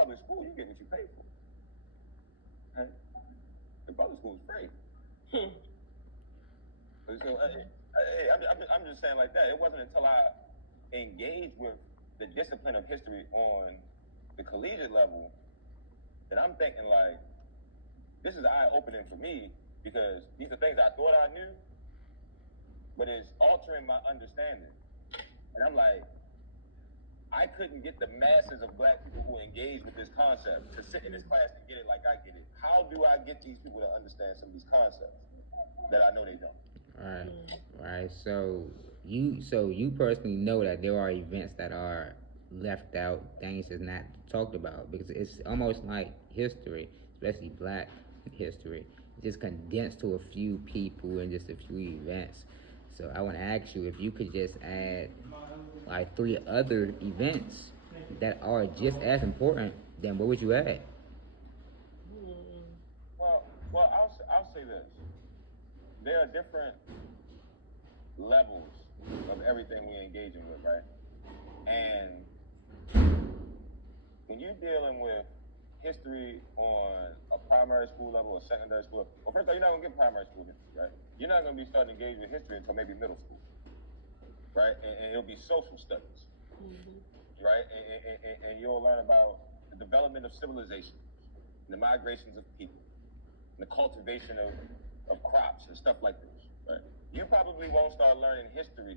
public school, you get what you pay for. Right? The public school is free. So I'm just saying like that. It wasn't until I engaged with the discipline of history on the collegiate level that I'm thinking like, this is eye-opening for me, because these are things I thought I knew, but it's altering my understanding. And I'm like, I couldn't get the masses of black people who engage with this concept to sit in this class and get it like I get it. How do I get these people to understand some of these concepts that I know they don't? Right. So you personally know that there are events that are left out, things that's not talked about, because it's almost like history, especially black history, just condensed to a few people and just a few events. So I want to ask you if you could just add like three other events that are just as important, then what would you add? Well, I'll say this. There are different levels of everything we're engaging with, right? And when you're dealing with history on a primary school level or secondary school level, well, first of all, you're not gonna get primary school history, right? You're not gonna be starting to engage with history until maybe middle school, right? And it'll be social studies, right? And you'll learn about the development of civilization, the migrations of people, and the cultivation of crops and stuff like this, right? You probably won't start learning history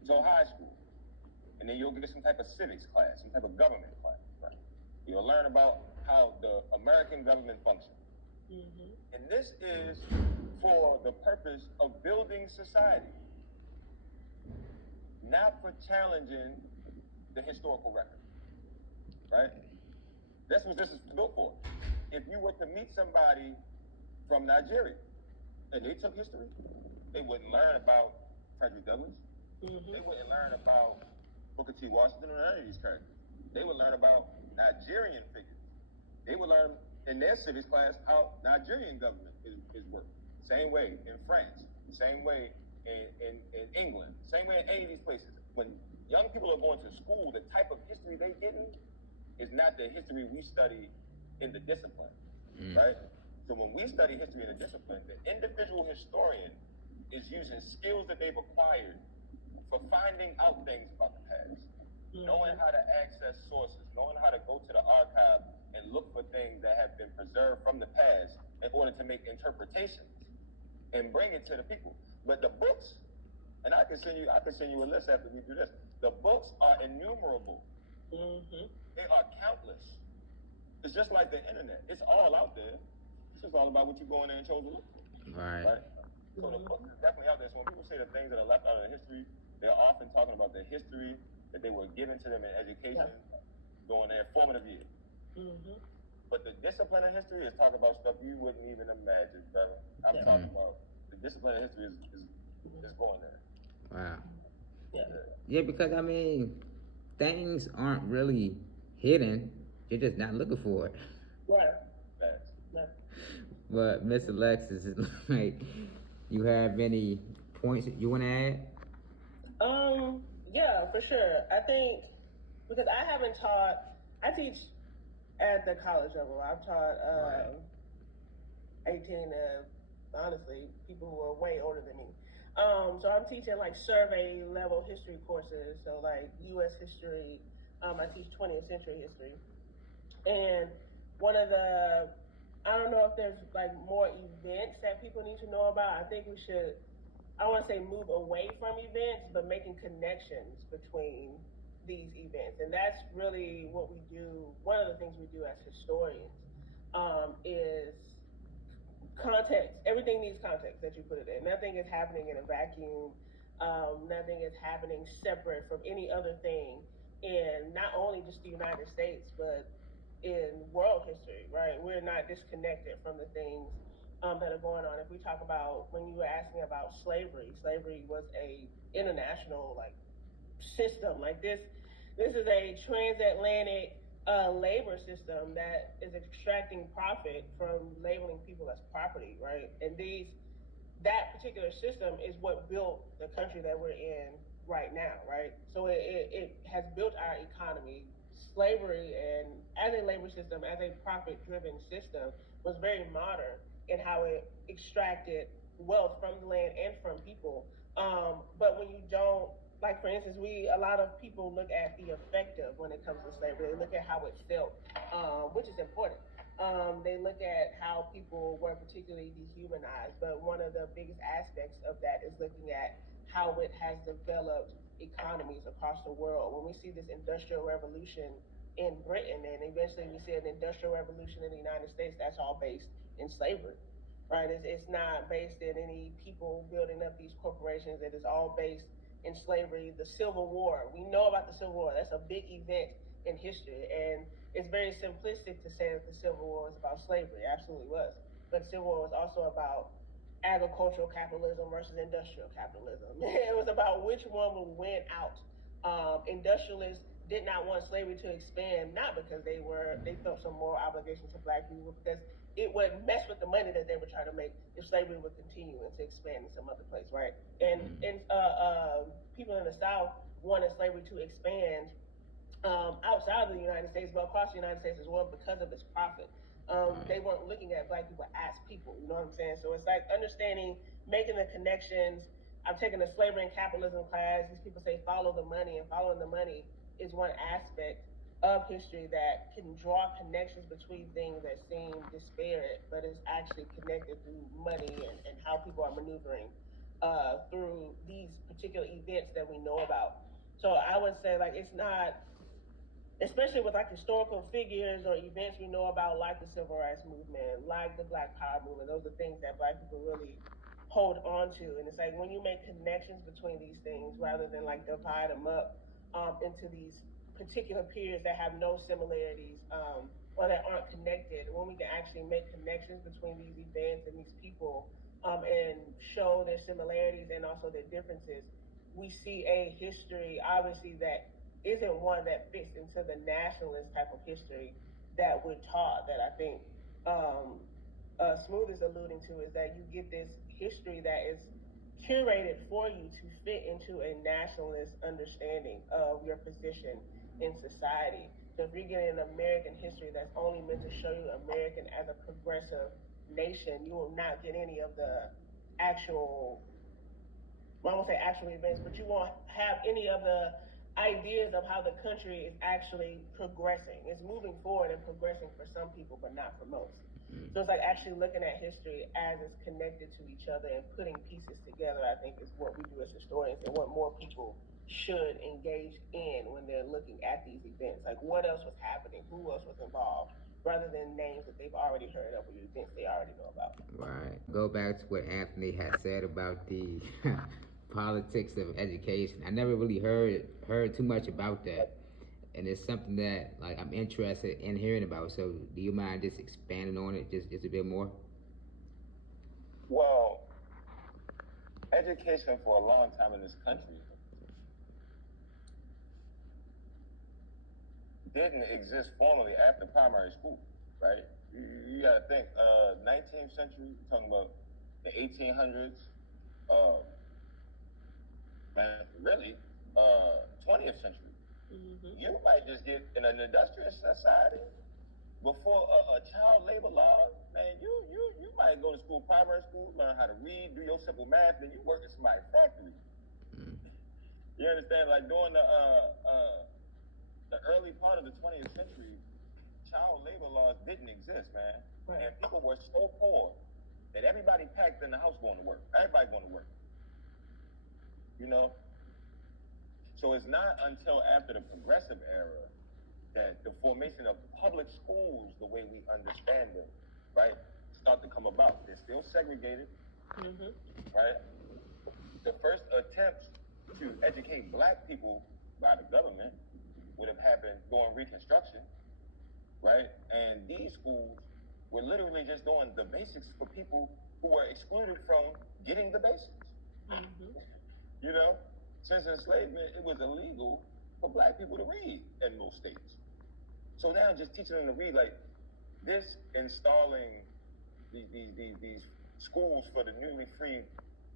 until high school. And then you'll get some type of civics class, some type of government class, right? You'll learn about how the American government functions. And this is for the purpose of building society, not for challenging the historical record, right? That's what this is built for. If you were to meet somebody from Nigeria and they took history, they wouldn't learn about Frederick Douglass. They wouldn't learn about Booker T. Washington or any of these characters. They would learn about Nigerian figures. They would learn in their civics class how Nigerian government is working. Same way in France, same way in England, same way in any of these places. When young people are going to school, the type of history they getting is not the history we study in the discipline, right? So when we study history in a discipline, the individual historian is using skills that they've acquired for finding out things about the past, knowing how to access sources, knowing how to go to the archive and look for things that have been preserved from the past in order to make interpretations and bring it to the people. But the books, and I can send you a list after we do this. The books are innumerable. They are countless. It's just like the internet. It's all out there. It's just all about what you go in there and chose to look for. Right. So the book is definitely out there. So when people say the things that are left out of the history, they're often talking about the history that they were given to them in education during their formative years. But the discipline of history is talking about stuff you wouldn't even imagine, brother. I'm talking about the discipline of history is going there. Wow. Yeah, because I mean, things aren't really hidden. You're just not looking for it. Facts. But Mr. Alexis, like, you have any points that you want to add? Yeah, for sure. I think because I haven't taught, I teach at the college level. I've taught 18 to honestly people who are way older than me. So I'm teaching like survey level history courses. So like U.S. history. I teach 20th century history, and one of the I don't know if there's like more events that people need to know about. I think we should, I want to say move away from events, but making connections between these events. And that's really what we do. One of the things we do as historians is context. Everything needs context that you put it in. Nothing is happening in a vacuum. Nothing is happening separate from any other thing in not only just the United States, but in world history, right? We're not disconnected from the things that are going on. If we talk about, when you were asking about slavery, slavery was a international like system. Like this is a transatlantic labor system that is extracting profit from labeling people as property, right? And that particular system is what built the country that we're in right now, right? So it has built our economy. Slavery and as a labor system, as a profit-driven system, was very modern in how it extracted wealth from the land and from people. But when you don't, like for instance, a lot of people look at the effective when it comes to slavery. They look at how it felt, which is important. They look at how people were particularly dehumanized, but one of the biggest aspects of that is looking at how it has developed economies across the world. When we see this industrial revolution in Britain and eventually we see an industrial revolution in the United States, that's all based in slavery, right? It's not based in any people building up these corporations. It is all based in slavery. The Civil War, we know about the Civil War. That's a big event in history. And it's very simplistic to say that the Civil War was about slavery. It absolutely was. But the Civil War was also about agricultural capitalism versus industrial capitalism. It was about which one would win out. Industrialists did not want slavery to expand, not because they felt some moral obligation to black people, because it would mess with the money that they were trying to make if slavery would continue and to expand in some other place, right? And people in the South wanted slavery to expand outside of the United States, but across the United States as well because of its profit. They weren't looking at black people as people, you know what I'm saying? So it's like understanding, making the connections. I'm taking a slavery and capitalism class. These people say follow the money, and following the money is one aspect of history that can draw connections between things that seem disparate, but is actually connected through money and how people are maneuvering through these particular events that we know about. So I would say like it's not, especially with like historical figures or events we know about, like the Civil Rights Movement, like the Black Power movement. Those are things that black people really hold on to. And it's like when you make connections between these things rather than like divide them up into these particular periods that have no similarities or that aren't connected, when we can actually make connections between these events and these people and show their similarities and also their differences, we see a history obviously that isn't one that fits into the nationalist type of history that we're taught. That I think Smooth is alluding to, is that you get this history that is curated for you to fit into a nationalist understanding of your position in society. So if you're getting an American history that's only meant to show you American as a progressive nation, you will not get any of the actual, well, I won't say actual events, but you won't have any of the ideas of how the country is actually progressing. It's moving forward and progressing for some people, but not for most. So it's like actually looking at history as it's connected to each other and putting pieces together, I think is what we do as historians and what more people should engage in when they're looking at these events. Like what else was happening? Who else was involved? Rather than names that they've already heard of or events they already know about. Right. Go back to what Anthony had said about the politics of education. I never really heard too much about that. And it's something that like I'm interested in hearing about. So do you mind just expanding on it just a bit more? Well, education for a long time in this country didn't exist formally after primary school, right? You gotta think, 19th century, talking about the 1800s, really, 20th century. Mm-hmm. You might just get in an industrial society before a child labor law, man. You might go to school, primary school, learn how to read, do your simple math, then you work in somebody's factory. Mm-hmm. You understand? Like during the early part of the 20th century, child labor laws didn't exist, man. Right. And people were so poor that everybody packed in the house going to work. Everybody going to work. You know? So it's not until after the progressive era that the formation of public schools, the way we understand them, right, start to come about. They're still segregated, mm-hmm. right? The first attempts to educate black people by the government would have happened during Reconstruction, right? And these schools were literally just doing the basics for people who were excluded from getting the basics. Mm-hmm. You know? Since enslavement, it was illegal for black people to read in most states. So now just teaching them to read, like this, installing these schools for the newly freed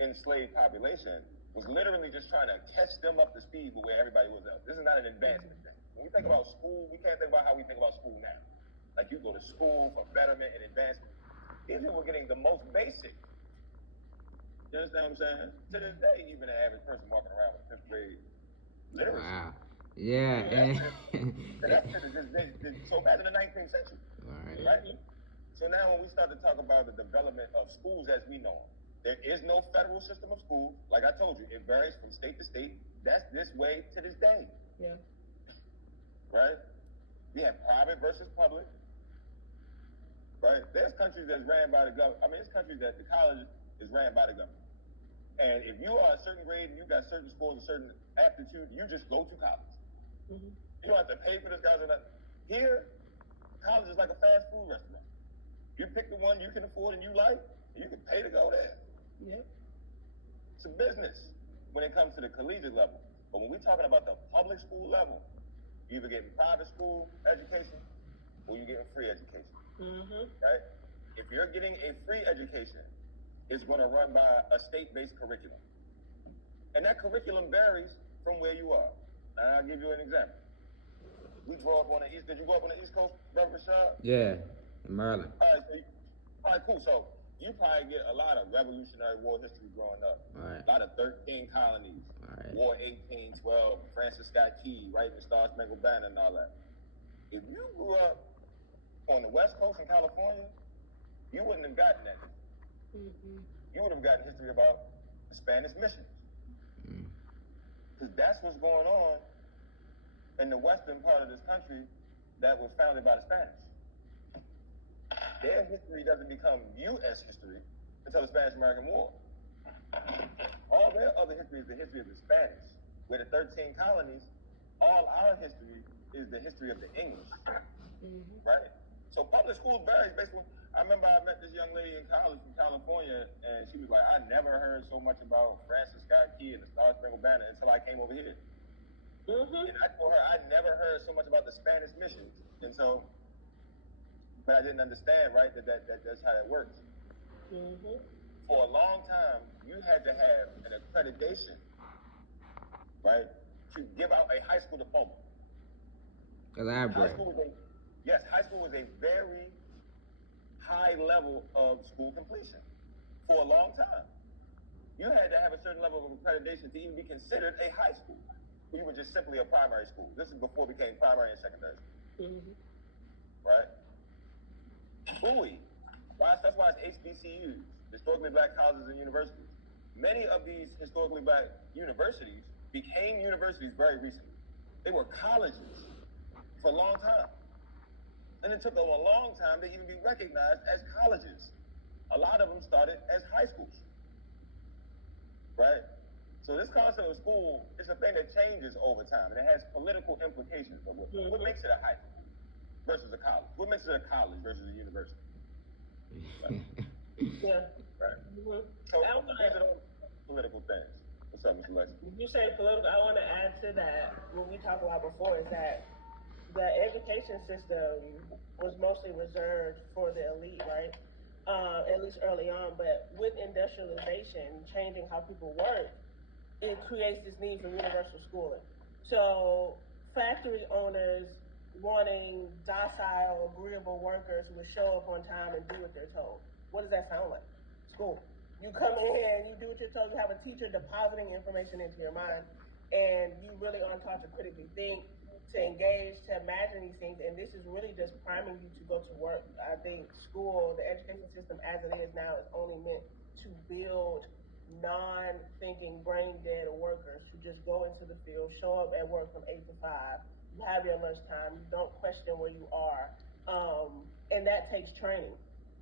enslaved population was literally just trying to catch them up to speed with where everybody was at. This is not an advancement thing. When we think about school, we can't think about how we think about school now. Like you go to school for betterment and advancement. These people were getting the most basic. You understand what I'm saying? To this day, even the average person walking around with fifth grade literacy. Wow. Yeah. So back in the 19th century. Right. Right? So now when we start to talk about the development of schools as we know them, there is no federal system of schools. Like I told you, it varies from state to state. That's this way to this day. Yeah. Right? We have private versus public. Right? There's countries that's ran by the government. I mean, there's countries that the college is ran by the government. And if you are a certain grade and you got certain scores, a certain aptitude, you just go to college. Mm-hmm. You don't have to pay for this college or nothing. Here, college is like a fast food restaurant. You pick the one you can afford and you like, and you can pay to go there. Yep. It's a business when it comes to the collegiate level. But when we're talking about the public school level, you're either getting private school education or you're getting free education. Mm-hmm. Right? If you're getting a free education, it's going to run by a state-based curriculum. And that curriculum varies from where you are. And I'll give you an example. We grew up on the East. Did you grow up on the East Coast, Brother Rashad? Yeah. In Maryland. All right, cool. So you probably get a lot of Revolutionary War history growing up. Right. A lot of 13 colonies. Right. War 1812, Francis Scott Key, writing the Star Spangled Banner and all that. If you grew up on the West Coast in California, you wouldn't have gotten that. Mm-hmm. You would have gotten history about the Spanish missions. Because that's what's going on in the western part of this country that was founded by the Spanish. Their history doesn't become U.S. history until the Spanish-American War. All their other history is the history of the Spanish. Where the 13 colonies, all our history is the history of the English. Mm-hmm. Right? So public school varies based on. I remember I met this young lady in college from California, and she was like, I never heard so much about Francis Scott Key and the Star Spangled Banner until I came over here. Mm-hmm. And I told her I never heard so much about the Spanish missions. And so, but I didn't understand, right, that's how that works. Mm-hmm. For a long time, you had to have an accreditation, right, to give out a high school diploma. Elaborate. High school was a very high level of school completion for a long time. You had to have a certain level of accreditation to even be considered a high school. You were just simply a primary school. This is before it became primary and secondary school. Mm-hmm. Right? BUI. That's why it's HBCUs, historically black colleges and universities. Many of these historically black universities became universities very recently. They were colleges for a long time. And it took them a long time to even be recognized as colleges. A lot of them started as high schools. Right? So this concept of school is a thing that changes over time, and it has political implications. But what makes it a high school versus a college? What makes it a college versus a university? Right? Yeah. Right. Mm-hmm. So these are all political things. What's up, Mr. Lexi? You say political. I want to add to that. What we talked about before is that the education system was mostly reserved for the elite, right? At least early on. But with industrialization changing how people work, it creates this need for universal schooling. So factory owners wanting docile, agreeable workers who will show up on time and do what they're told. What does that sound like? School. You come in, you do what you're told, you have a teacher depositing information into your mind, and you really aren't taught to critically think, to engage, to imagine these things, and this is really just priming you to go to work. I think school, the education system as it is now, is only meant to build non-thinking, brain-dead workers who just go into the field, show up at work from 8 to 5, you have your lunch time, you don't question where you are, and that takes training,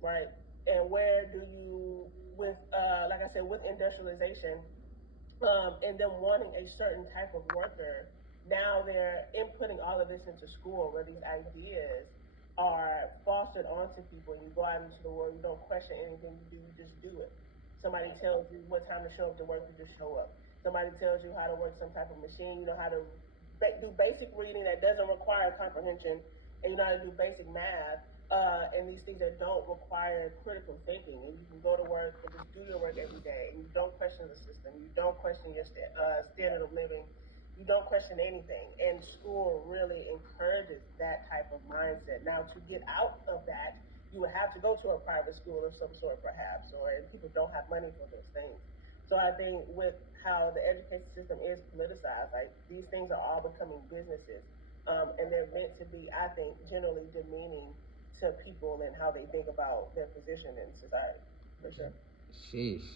right? And where do you, with, like I said, with industrialization, and them wanting a certain type of worker, now they're inputting all of this into school where these ideas are fostered onto people, and you go out into the world, you don't question anything you do, you just do it. Somebody tells you what time to show up to work, you just show up. Somebody tells you how to work some type of machine, you know how to do basic reading that doesn't require comprehension, and you know how to do basic math, and these things that don't require critical thinking, and you can go to work and just do your work every day, and you don't question the system, you don't question your standard of living, You don't question anything, and school really encourages that type of mindset. Now, to get out of that, you would have to go to a private school of some sort, perhaps, or and people don't have money for those things. So I think with how the education system is politicized, like these things are all becoming businesses, and they're meant to be, I think, generally demeaning to people and how they think about their position in society, for sure. Sheesh.